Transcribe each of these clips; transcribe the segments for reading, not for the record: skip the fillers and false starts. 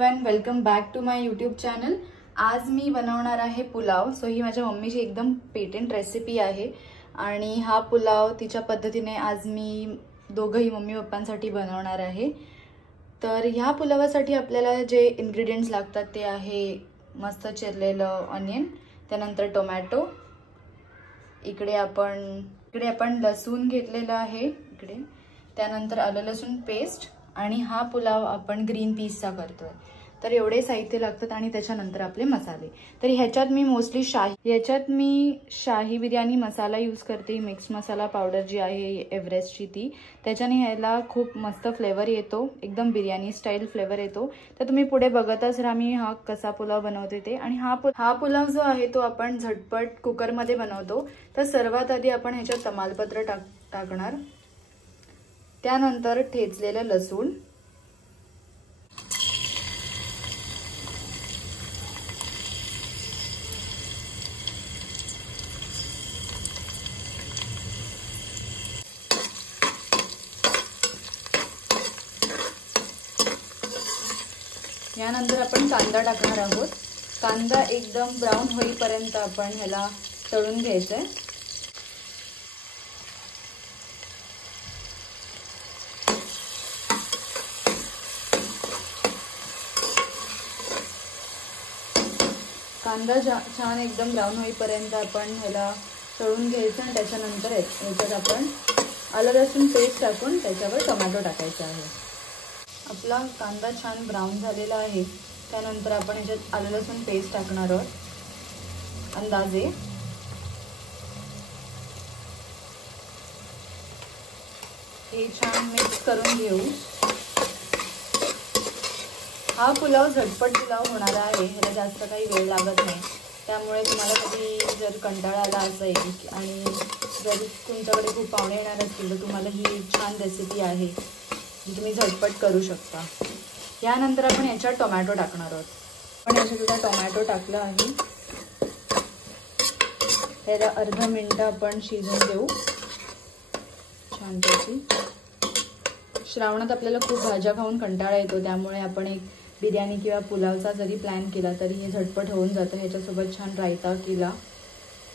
Everyone, welcome back to my YouTube channel. आज मी बनवणार आहे पुलाव। सो ही माझ्या मम्मीची एकदम पेटेंट रेसिपी आहे आणि हा पुलाव तिच्या पद्धतीने आज मी दोघंही मम्मी पप्पांसाठी बनवणार आहे। तर ह्या पुलावासाठी आपल्याला जे इन्ग्रेडियंट्स लागतात ते आहे मस्त चिरलेलं ऑनियन, त्यानंतर टोमॅटो, इकडे आपण लसूण घेतलेला आहे इकडे, त्यानंतर आलं लसूण पेस्ट आणि हा पुलाव आपण ग्रीन पीसचा करतोय। तर एवढे साहित्य लागतात आणि त्याच्यानंतर आपले मसाले। तर ह्याच्यात मी मोस्टली शाही बिर्याणी मसाला यूज करते, मिक्स मसाला पावडर जी आहे एव्हरेस्टची ती। त्याच्याने ह्याला खूप मस्त फ्लेवर येतो, एकदम बिर्याणी स्टाईल फ्लेवर येतो। तर तुम्ही पुढे बघतच राहा मी हा कसा पुलाव बनवते ते। आणि हा पुलाव जो आहे तो आपण झटपट कुकर मध्ये बनवतो। तर सर्वात आधी आपण ह्याच्यात तमालपत्र टाकणार, त्यानंतर ठेचलेलं लसूण, यानंतर आपण कांदा टाकणार आहोत। कांदा एकदम ब्राऊन होईपर्यंत आपण ह्याला तळून घ्यायचंय। कांदा छान एकदम ब्राऊन होईपर्यंत आपण ह्याला तळून घ्यायचं आणि त्याच्यानंतर ह्याच्यात आपण आलं लसूण पेस्ट टाकून त्याच्यावर टोमॅटो टाकायचा आहे। आपला कांदा छान ब्राऊन झालेला आहे, त्यानंतर आपण ह्याच्यात आलं लसूण पेस्ट टाकणार आहोत अंदाजे। हे छान मिक्स करून घेऊ। हा पुलाव झटपट पुलाव होणार आहे, ह्याला जास्त काही वेळ लागत नाही। त्यामुळे तुम्हाला कधी जर कंटाळा आला असेल आणि जर तुमच्याकडे खूप पाहुणे येणार असतील तर तुम्हाला ही छान रेसिपी आहे, तुम्ही झटपट करू शकता। यानंतर आपण ह्याच्यात टोमॅटो टाकणार आहोत। आपण ह्याच्यात टोमॅटो टाकला आहे, ह्याला अर्धा मिनिट आपण शिजवून देऊ छानपैकी। श्रावणात आपल्याला खूप भाज्या खाऊन कंटाळा येतो, त्यामुळे आपण एक बिर्याणी किंवा पुलावचा जरी प्लॅन केला तरी हे झटपट होऊन जातं। ह्याच्यासोबत छान रायता केला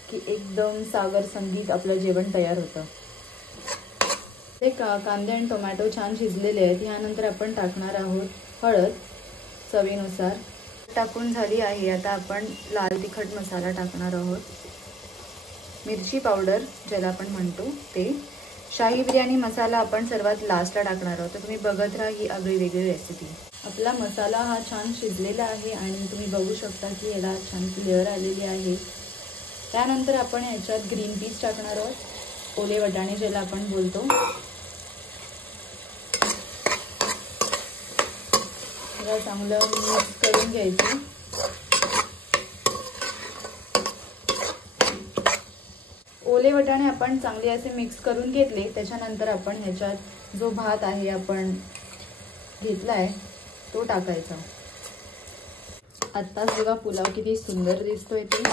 की एकदम सागर संगीत आपलं जेवण तयार होतं। ते कांदे आणि टोमॅटो छान शिजलेले आहेत। यानंतर आपण टाकणार आहोत हळद चवीनुसार, टाकून झाली आहे। आता आपण लाल तिखट मसाला टाकणार आहोत, मिरची पावडर ज्याला आपण म्हणतो ते, शाही बिर्याणी मसाला आपण सर्वात लास्टला टाकणार आहोत। तर तुम्ही बघत राहा ही आगळी वेगळी रेसिपी। आपला मसाला हा छान शिजलेला आहे आणि तुम्ही बघू शकता की याला छान फ्लेवर आलेली आहे। त्यानंतर आपण ह्याच्यात ग्रीन पीस टाकणार आहोत, ओले वटाणे ज्याला आपण बोलतो। याला चांगलं मिक्स करून घ्यायचं। ओले वटाणे आपण चांगले असे मिक्स करून घेतले, त्याच्यानंतर आपण ह्याच्यात जो भात आहे आपण घेतलाय तो टाकायचा। आत्ताच बघा पुलाव किती सुंदर दिसतोय ते।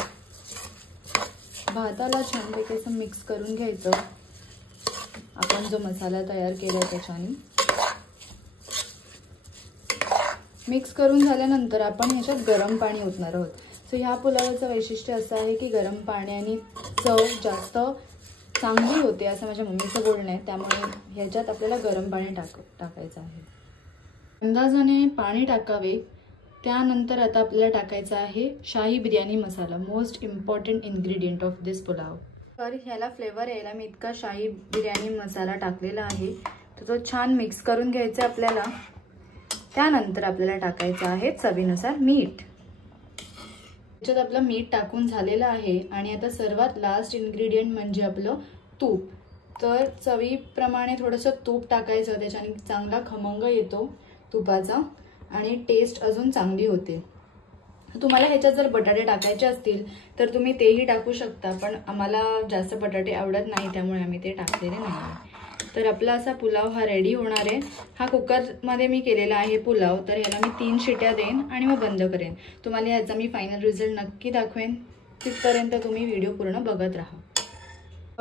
भाताला छानपैकी असं मिक्स करून घ्यायचं आपण जो मसाला तयार केलाय त्याच्याने। मिक्स करून झाल्यानंतर आपण ह्याच्यात गरम पाणी ओतणार आहोत। सो ह्या पुलावाचं वैशिष्ट्य असं आहे की गरम पाण्याने चव जास्त चांगली होते असं माझ्या मम्मीचं बोलणं आहे। त्यामुळे ह्याच्यात आपल्याला गरम पाणी टाकायचं आहे, अंदाजाने पाणी टाकावे। त्यानंतर आता आपल्याला टाकायचा आहे शाही बिर्याणी मसाला, मोस्ट इम्पॉर्टंट इन्ग्रेडियंट ऑफ दिस पुलाव। तर ह्याला फ्लेवर यायला मी इतका शाही बिर्याणी मसाला टाकलेला आहे, तर तो छान मिक्स करून घ्यायचा आपल्याला। त्यानंतर आपल्याला टाकायचं आहे चवीनुसार मीठ। त्याच्यात आपलं मीठ टाकून झालेलं आहे आणि आता सर्वात लास्ट इन्ग्रेडियंट म्हणजे आपलं तूप। तर चवीप्रमाणे थोडंसं तूप टाकायचं, त्याच्याने चांगला खमंग येतो तुपाचा आणि टेस्ट अजून चांगली होते। तुम्हाला ह्याच्यात जर बटाटे टाकायचे असतील तर तुम्ही तेही टाकू शकता, पण आम्हाला जास्त बटाटे आवडत नाही त्यामुळे आम्ही ते टाकलेले नाही। तर आपला असा पुलाव हा रेडी होणार आहे। हा कुकरमध्ये मी केलेला आहे पुलाव, तर ह्याला मी 3 शिट्या देईन आणि मग बंद करेन। तुम्हाला ह्याचा मी फायनल रिझल्ट नक्की दाखवेन, तिथपर्यंत तुम्ही व्हिडिओ पूर्ण बघत राहा।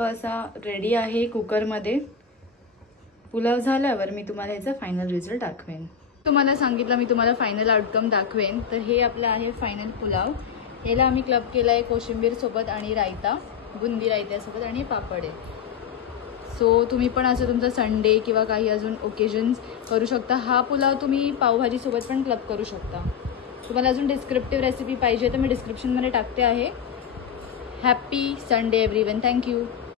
असा रेडी आहे कुकरमध्ये पुलाव। झाल्यावर मी तुम्हाला ह्याचा फायनल रिझल्ट दाखवेन। तुम्हाला सांगितलं मी तुम्हाला फायनल आउटकम दाखवेन. तर हे आपलं आहे फायनल पुलाव. याला आम्ही क्लब केला आहे कोशिंबीर सोबत आणि रायता, बुंदी रायत्यासोबत आणि पापड आहे. सो तुम्ही पण असं तुमचा संडे किंवा काही अजून ओकेजन्स करू शकता. हा पुलाव तुम्ही पावभाजीसोबत पण क्लब करू शकता. तुम्हाला अजून डिस्क्रिप्टिव्ह रेसिपी पाहिजे तर मी डिस्क्रिप्शनमध्ये टाकते आहे. Happy Sunday everyone. थँक्यू.